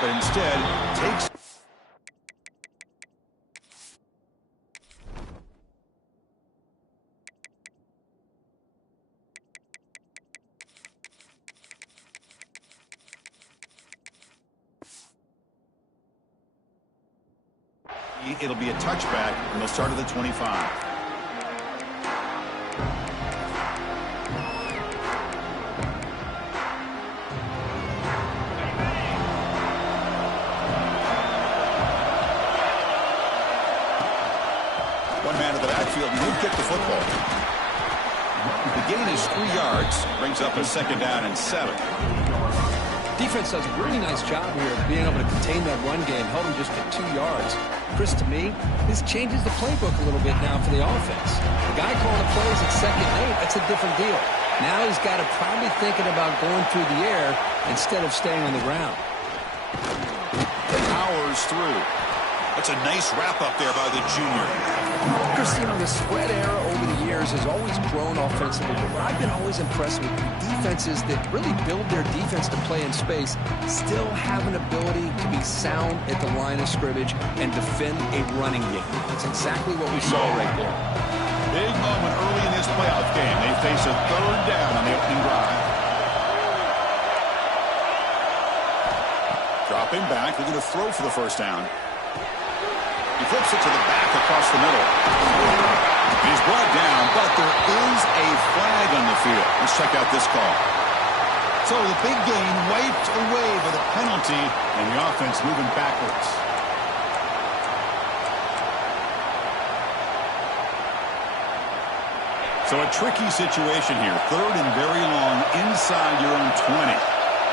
but instead takes. It'll be a touchback, and they'll start at the 25. One man to the backfield, and he'll kick the football. The gain is 3 yards, brings up a 2nd down and 7. Defense does a really nice job here of being able to contain that run game, held him just to 2 yards. Chris, to me, this changes the playbook a little bit now for the offense. The guy calling the plays at 2nd and 8, that's a different deal. Now he's got to probably thinking about going through the air instead of staying on the ground. Powers through. That's a nice wrap up there by the junior. Chris, you know, the spread era over the years has always grown offensively, but what I've been always impressed with defenses that really build their defense to play in space still have an ability to be sound at the line of scrimmage and defend a running game. That's exactly what we saw right there. Big moment early in this playoff game. They face a 3rd down on the opening drive. Dropping back, they're going to throw for the 1st down. He flips it to the back across the middle. He's brought down, but there is a flag on the field. Let's check out this call. So the big gain wiped away by the penalty, and the offense moving backwards. So a tricky situation here. 3rd and very long inside your own 20.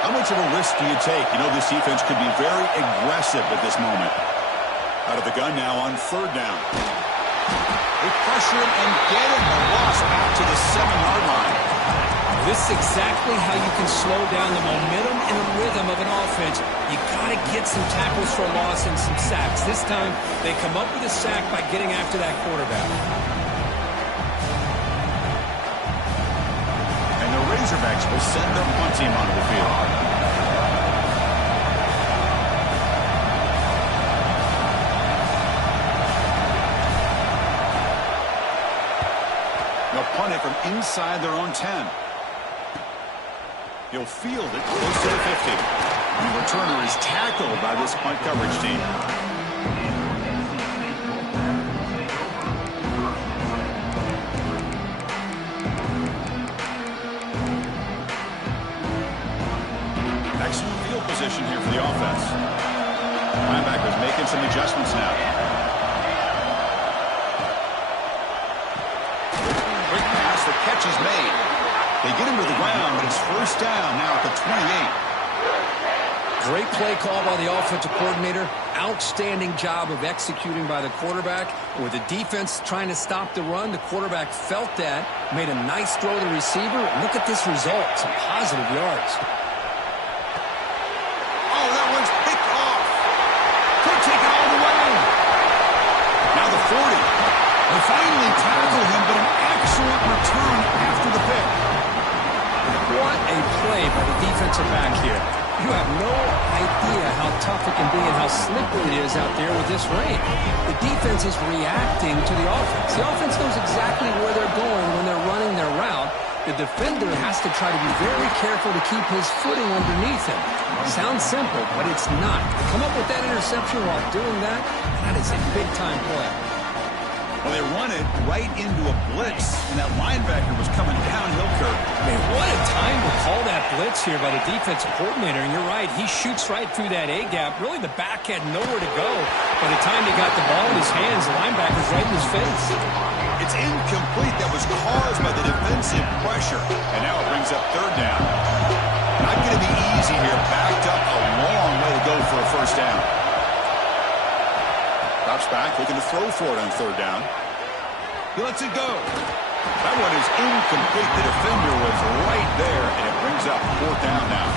How much of a risk do you take? You know this defense could be very aggressive at this moment. Out of the gun now on 3rd down. They pressure him and get him. A loss back to the 7-yard line. This is exactly how you can slow down the momentum and the rhythm of an offense. You got to get some tackles for a loss and some sacks. This time, they come up with a sack by getting after that quarterback. And the Razorbacks will send their punt team onto the field. They'll punt it from inside their own 10. He'll field it close to the 50. The returner is tackled by this punt coverage team. Excellent field position here for the offense. Linebackers making some adjustments now. Quick pass, the catch is made. They get him to the ground, but it's 1st down now at the 28. Great play call by the offensive coordinator. Outstanding job of executing by the quarterback. With the defense trying to stop the run, the quarterback felt that, made a nice throw to the receiver. Look at this result, some positive yards. Oh, that one's picked off. Could take it all the way. Now the 40. They finally tackle him, but an excellent return after the pick. What a play by the defensive back here. You have no idea how tough it can be and how slippery it is out there with this rain. The defense is reacting to the offense. The offense knows exactly where they're going when they're running their route. The defender has to try to be very careful to keep his footing underneath him. Sounds simple, but it's not. To come up with that interception while doing that, that is a big-time play. Well, they run it right into a blitz, and that linebacker was coming downhill, Kirk. Man, what a time to call that blitz here by the defensive coordinator. And you're right, he shoots right through that A-gap. Really, the back had nowhere to go. By the time he got the ball in his hands, the linebacker's right in his face. It's incomplete. That was caused by the defensive pressure. And now it brings up 3rd down. Not going to be easy here. Backed up a long way to go for a 1st down. Drops back, looking to throw for it on 3rd down. He lets it go. That one is incomplete. The defender was right there, and it brings up 4th down now.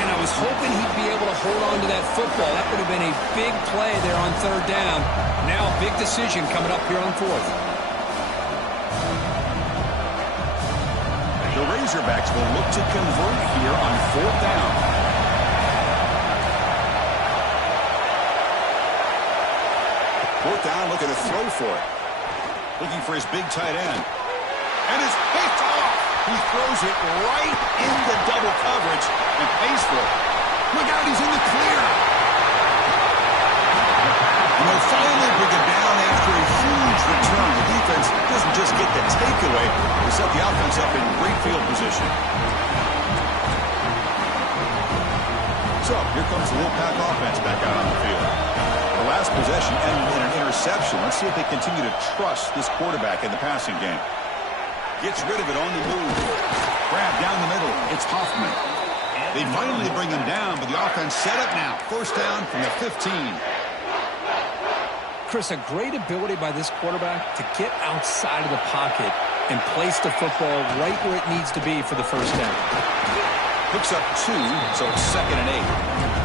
And I was hoping he'd be able to hold on to that football. That would have been a big play there on 3rd down. Now a big decision coming up here on 4th. The Razorbacks will look to convert here on 4th down. Fourth down, looking to throw for it. Looking for his big tight end. And it's picked off. He throws it right into double coverage and pays for it. Look out, he's in the clear. And they'll finally bring it down after a huge return. The defense doesn't just get the takeaway, they set the offense up in great field position. So here comes the Wolfpack offense back out on the field. The last possession ended in an interception. Let's see if they continue to trust this quarterback in the passing game. Gets rid of it on the move. Grab down the middle. It's Hoffman. They finally bring him down, but the offense set up now. First down from the 15. Chris, a great ability by this quarterback to get outside of the pocket and place the football right where it needs to be for the first down. Picks up 2, so it's 2nd and 8.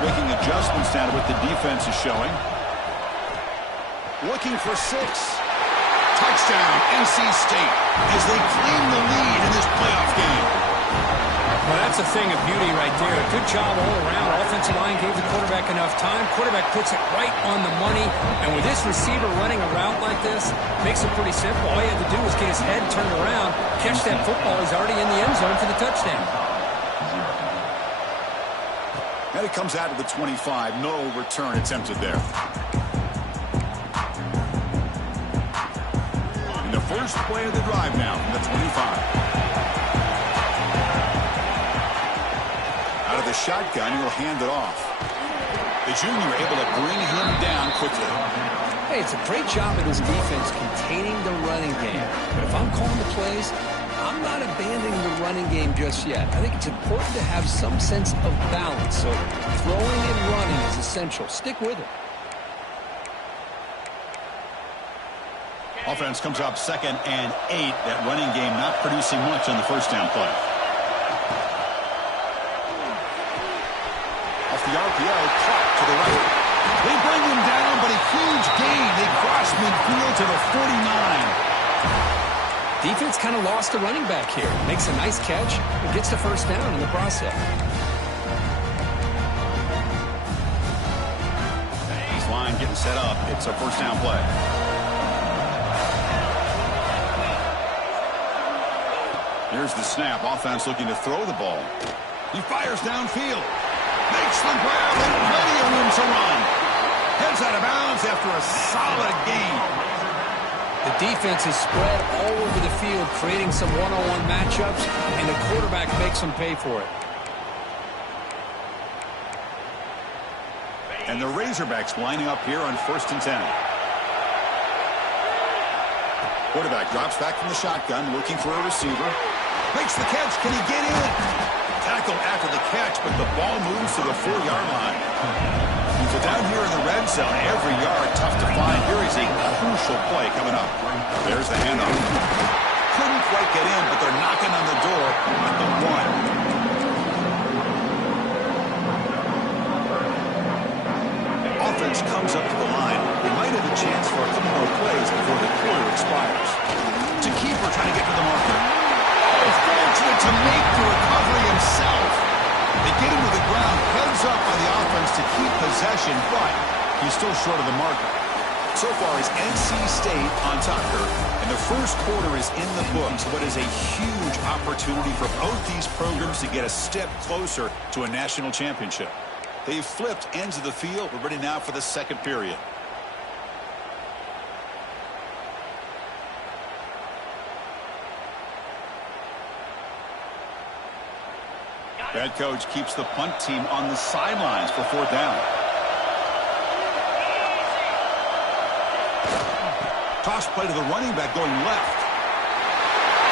Making adjustments down to what the defense is showing. Looking for 6. Touchdown, NC State, as they claim the lead in this playoff game. Well, that's a thing of beauty right there. Good job all around. Offensive line gave the quarterback enough time. Quarterback puts it right on the money. And with this receiver running a route like this, makes it pretty simple. All you have to do is get his head turned around, catch that football. He's already in the end zone for the touchdown. And it comes out of the 25. No return attempted there. And the first play of the drive now from the 25. Out of the shotgun, he'll hand it off. The junior able to bring him down quickly. Hey, it's a great job of his defense containing the running game. But if I'm calling the plays, I'm not abandoning the running game just yet. I think it's important to have some sense of balance. So throwing and running is essential. Stick with it. Offense comes up 2nd and 8. That running game not producing much on the first down play. Off the RPO, caught to the right. They bring him down, but a huge gain. They cross midfield to the 49. Defense kind of lost the running back here. Makes a nice catch and gets the first down in the process. His line getting set up. It's a first down play. Here's the snap. Offense looking to throw the ball. He fires downfield. Makes the grab and plenty of room to run. Heads out of bounds after a solid gain. The defense is spread all over the field, creating some one-on-one matchups, and the quarterback makes them pay for it. And the Razorbacks lining up here on 1st and 10. Quarterback drops back from the shotgun, looking for a receiver. Makes the catch. Can he get in? Tackle after the catch, but the ball moves to the 4-yard line. So down here in the red zone, every yard tough to find. Here is a crucial play coming up. There's the handoff. Couldn't quite get in, but they're knocking on the door at the 1. Offense comes up to the line. They might have a chance for a couple more plays before the quarter expires. To keeper trying to get to the marker. Oh, fortunate to make the recovery himself. They get him to the ground, heads up by the offense to keep possession, but he's still short of the marker. So far, it's NC State on top here, and the first quarter is in the books. What is a huge opportunity for both these programs to get a step closer to a national championship. They've flipped ends of the field. We're ready now for the second period. Head coach keeps the punt team on the sidelines for 4th down. Toss play to the running back going left.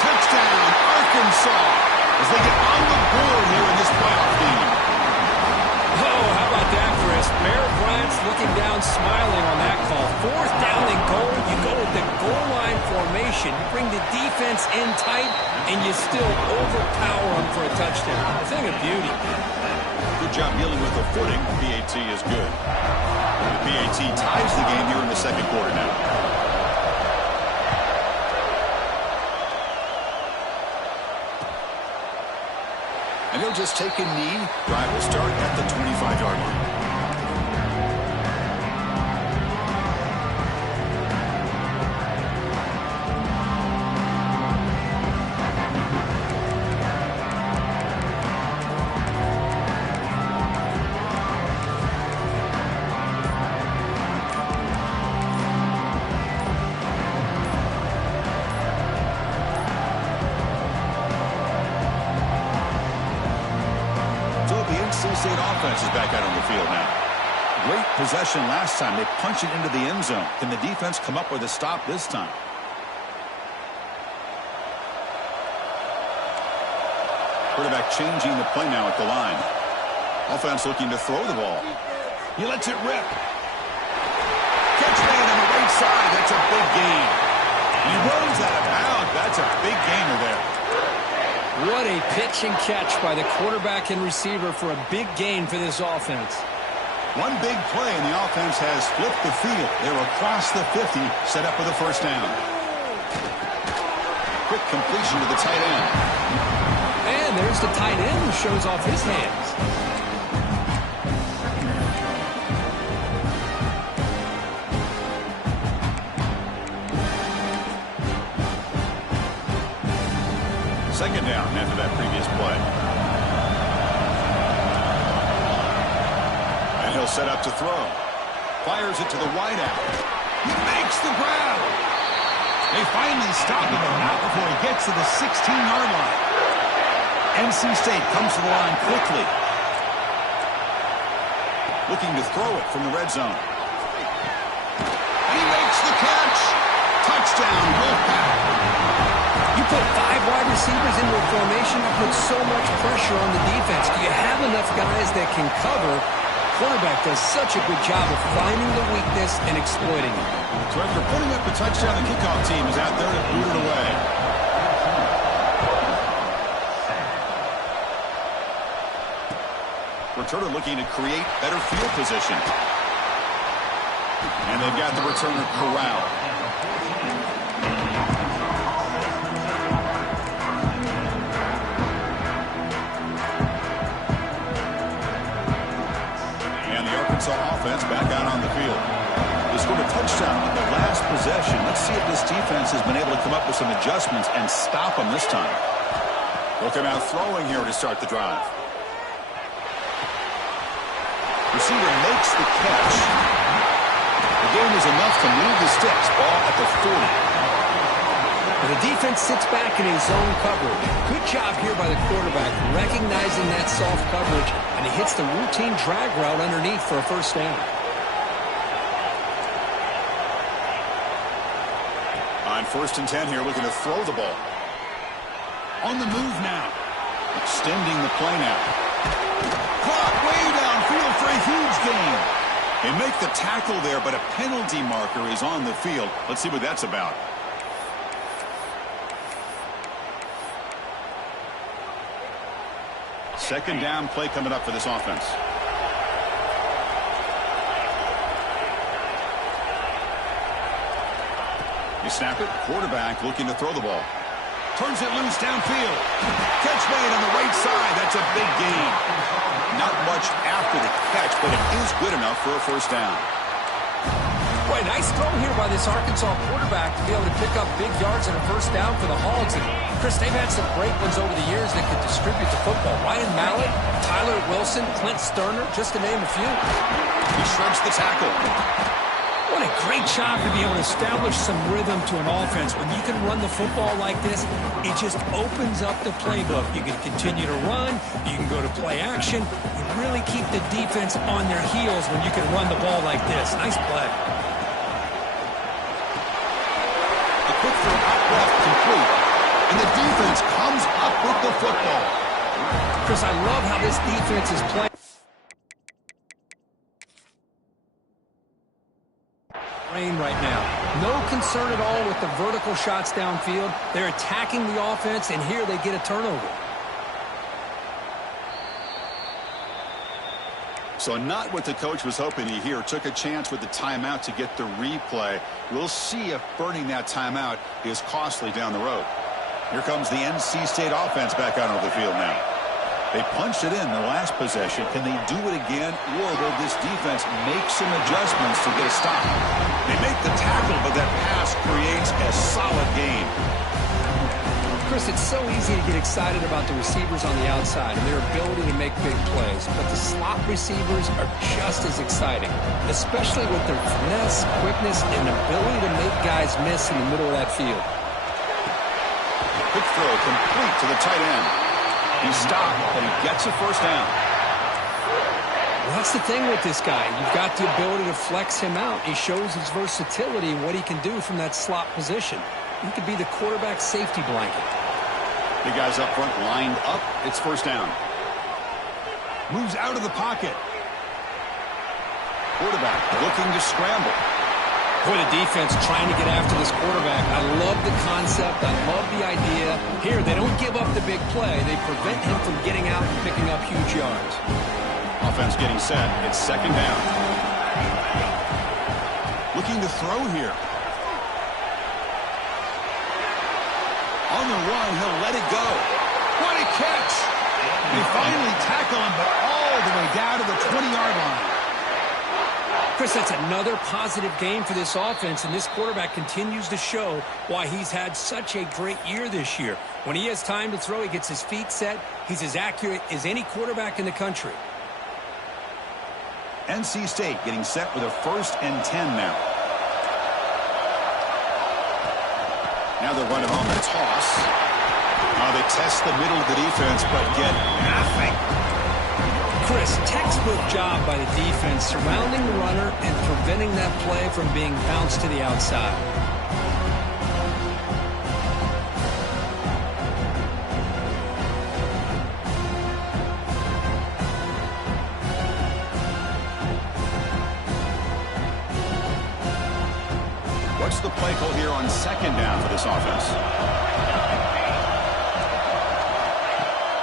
Touchdown, Arkansas, as they get on the board here in this playoff game. Oh, how about that, Chris? Bear Bryant's looking down, smiling on that call. 4th down and goal. You go with the goal line formation. You defense in tight, and you still overpower them for a touchdown. A thing of beauty. Good job dealing with the footing. PAT is good. The PAT ties the game here in the second quarter now. And he'll just take a knee. Drive will start at the 25-yard line. State offense is back out on the field now. Great possession last time. They punched it into the end zone. Can the defense come up with a stop this time? Quarterback changing the play now at the line. Offense looking to throw the ball. He lets it rip. Catch made on the right side. That's a big gain. He rolls out of bounds. That's a big gainer there. What a pitch and catch by the quarterback and receiver for a big gain for this offense. One big play, and the offense has flipped the field. They're across the 50, set up with a first down. Quick completion to the tight end. And there's the tight end who shows off his hands. Second down after that previous play. And he'll set up to throw. Fires it to the wideout. He makes the grab. They finally stop him, but not before he gets to the 16-yard line. NC State comes to the line quickly. Looking to throw it from the red zone. He makes the catch. Touchdown, Wolfpack. You put 5 wide receivers into a formation, you put so much pressure on the defense. Do you have enough guys that can cover? Quarterback does such a good job of finding the weakness and exploiting it. So after putting up the touchdown, the kickoff team is out there to boot it away. Returner looking to create better field position. And they've got the returner corralled. Offense back out on the field. They scored a touchdown on the last possession. Let's see if this defense has been able to come up with some adjustments and stop them this time. They'll come out throwing here to start the drive. Receiver makes the catch. The game is enough to move the sticks. Ball at the 40. The defense sits back in a zone coverage. Good job here by the quarterback, recognizing that soft coverage, and he hits the routine drag route underneath for a first down. On 1st and 10 here, looking to throw the ball. On the move now. Extending the play now. Caught way downfield for a huge gain. They make the tackle there, but a penalty marker is on the field. Let's see what that's about. Second down play coming up for this offense. You snap it. Quarterback looking to throw the ball. Turns it loose downfield. Catch made on the right side. That's a big gain. Not much after the catch, but it is good enough for a first down. Boy, nice throw here by this Arkansas quarterback to be able to pick up big yards and a first down for the Hogs. And Chris, they've had some great ones over the years that could distribute the football. Ryan Mallett, Tyler Wilson, Clint Sterner, just to name a few. He shreds the tackle. What a great job to be able to establish some rhythm to an offense. When you can run the football like this, it just opens up the playbook. You can continue to run. You can go to play action. You really keep the defense on their heels when you can run the ball like this. Nice play. The quick throw out left complete. And the defense comes up with the football. Chris, I love how this defense is playing. train right now. No concern at all with the vertical shots downfield. They're attacking the offense, and here they get a turnover. So not what the coach was hoping to hear. Took a chance with the timeout to get the replay. We'll see if burning that timeout is costly down the road. Here comes the NC State offense back out onto the field now. They punched it in the last possession. Can they do it again, or will this defense make some adjustments to get a stop? They make the tackle, but that pass creates a solid gain. Chris, it's so easy to get excited about the receivers on the outside and their ability to make big plays, but the slot receivers are just as exciting, especially with their finesse, quickness, and ability to make guys miss in the middle of that field. Quick throw complete to the tight end. He stopped, but he gets a first down. Well, that's the thing with this guy. You've got the ability to flex him out. He shows his versatility and what he can do from that slot position. He could be the quarterback safety blanket. The guys up front lined up. It's first down. Moves out of the pocket. Quarterback looking to scramble. Boy, the defense trying to get after this quarterback. I love the concept. I love the idea. Here, they don't give up the big play. They prevent him from getting out and picking up huge yards. Offense getting set. It's second down. Looking to throw here. On the run, he'll let it go. What a catch! They finally tackle him, but all the way down to the 20-yard line. Chris, that's another positive game for this offense, and this quarterback continues to show why he's had such a great year this year. When he has time to throw, he gets his feet set. He's as accurate as any quarterback in the country. NC State getting set with a 1st and 10 now. Now they're running on the toss. They test the middle of the defense, but get nothing. Chris, textbook job by the defense surrounding the runner and preventing that play from being bounced to the outside. What's the play call here on second down for this offense?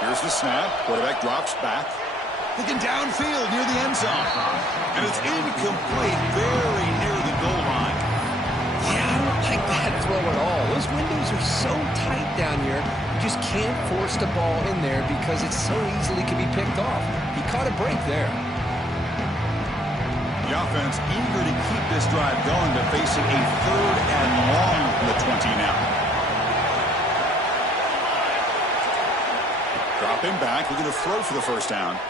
Here's the snap. Quarterback drops back. Looking downfield near the end zone. And it's incomplete, very near the goal line. Yeah, I don't like that throw at all. Those windows are so tight down here. You just can't force the ball in there because it so easily can be picked off. He caught a break there. The offense eager to keep this drive going. They're facing a 3rd and long from the 20 now. Dropping back, looking to throw for the first down.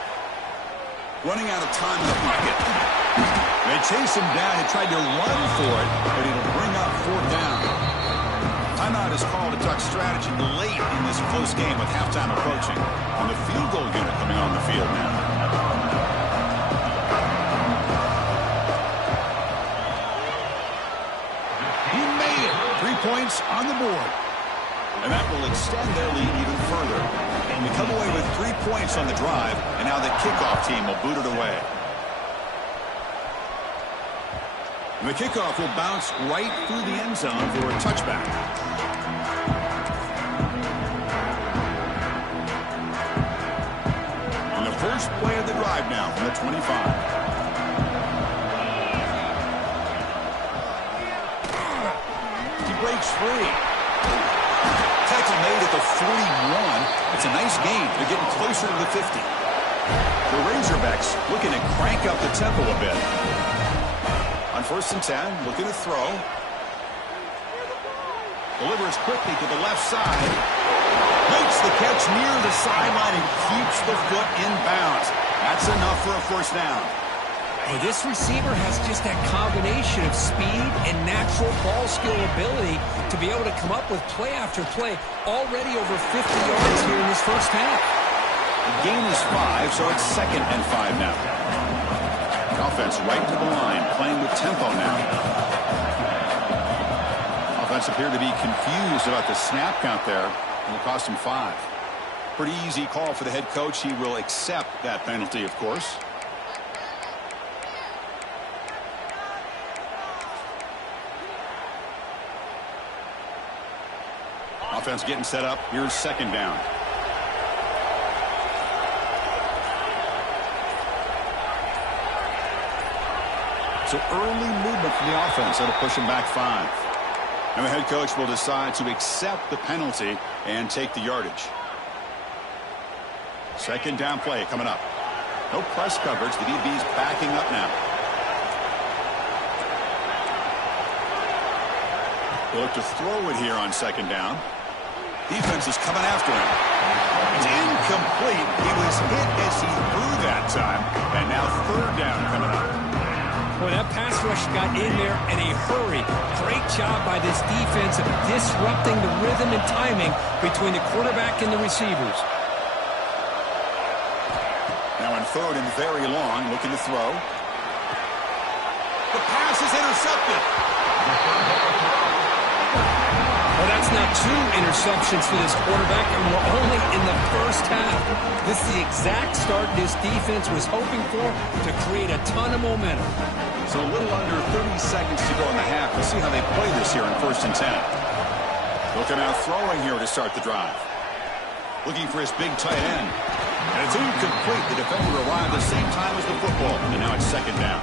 Running out of time in the pocket. They chase him down. He tried to run for it, but it'll bring up 4th down. Timeout is called to talk strategy late in this close game with halftime approaching. And the field goal unit coming on the field now. He made it. 3 points on the board. And that will extend their lead even further. And we come away with 3 points on the drive, and now the kickoff team will boot it away. And the kickoff will bounce right through the end zone for a touchback. And the first play of the drive now from the 25. He breaks free. Tackle made at the 41. It's a nice gain. They're getting closer to the 50. The Razorbacks looking to crank up the tempo a bit. On 1st and 10, looking to throw. Delivers quickly to the left side. Makes the catch near the sideline and keeps the foot in bounds. That's enough for a first down. Hey, this receiver has just that combination of speed and natural ball skill ability to be able to come up with play after play, already over 50 yards here in this first half. The gain is 5, so it's 2nd and 5 now. The offense right to the line, playing with tempo now. Offense appeared to be confused about the snap count there. It'll cost him 5. Pretty easy call for the head coach. He will accept that penalty, of course. Offense getting set up. Here's second down. So early movement from the offense. That'll push him back 5. And the head coach will decide to accept the penalty and take the yardage. Second down play coming up. No press coverage. The DB's backing up now. He'll look to throw it here on second down. Defense is coming after him. It's incomplete. He was hit as he threw that time. And now third down coming up. Boy, that pass rush got in there in a hurry. Great job by this defense of disrupting the rhythm and timing between the quarterback and the receivers. Now on third and very long, looking to throw. The pass is intercepted. Well, that's now 2 interceptions for this quarterback, and we're only in the first half. This is the exact start this defense was hoping for to create a ton of momentum. So a little under 30 seconds to go in the half. Let's see how they play this here in 1st and 10. Looking out throwing here to start the drive. Looking for his big tight end. And it's incomplete. The defender arrived at the same time as the football. And now it's second down.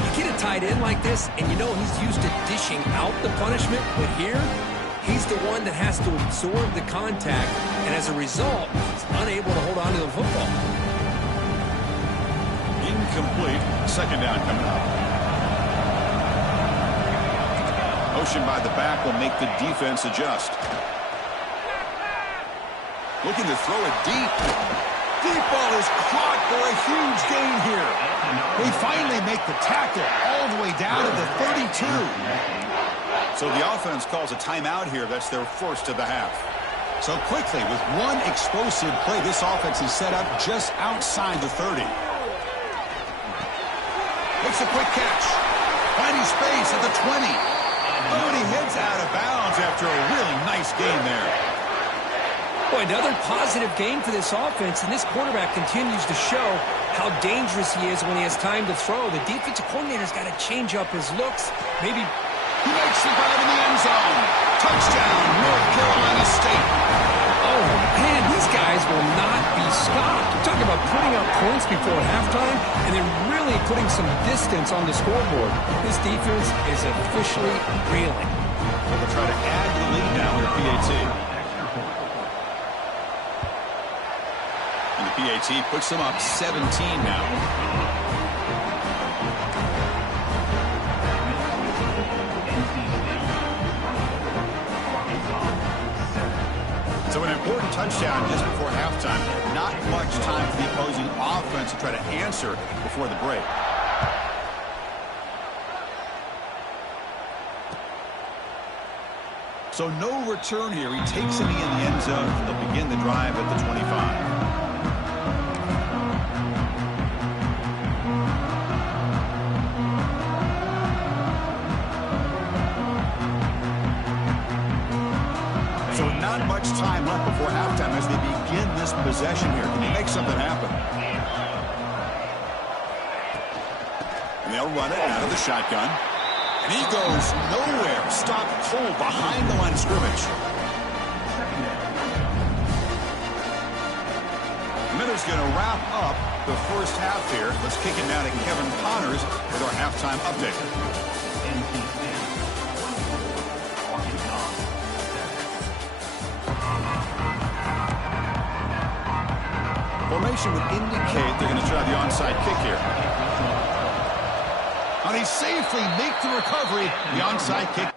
You get a tight end like this, and you know he's used to dishing out the punishment, but here, he's the one that has to absorb the contact, and as a result, he's unable to hold on to the football. Incomplete. Second down coming up. Motion by the back will make the defense adjust. Looking to throw it deep. Deep ball is caught for a huge gain here. They finally make the tackle all the way down to the 32. So the offense calls a timeout here. That's their first of the half. So quickly, with one explosive play, this offense is set up just outside the 30. Makes a quick catch. Finding space at the 20. Oh, and he heads out of bounds after a really nice game there. Boy, another positive game for this offense, and this quarterback continues to show how dangerous he is when he has time to throw. The defensive coordinator's got to change up his looks. Maybe he makes the grab in the end zone. Touchdown, North Carolina State. Oh, man, these guys will not be stopped. You're talking about putting up points before halftime and then really putting some distance on the scoreboard. This defense is officially reeling. They'll try to add to the lead now with PAT. And the PAT puts them up 17 now. So an important touchdown just before halftime. Not much time for the opposing offense to try to answer before the break. So no return here. He takes it in the end zone. They'll begin the drive at the 25. Not much time left before halftime as they begin this possession here. Can they make something happen? And they'll run it out of the shotgun. And he goes nowhere. Stopped cold behind the line of scrimmage. Miller's going to wrap up the first half here. Let's kick it now to Kevin Connors with our halftime update. Formation would indicate they're going to try the onside kick here. And he safely makes the recovery. The onside kick.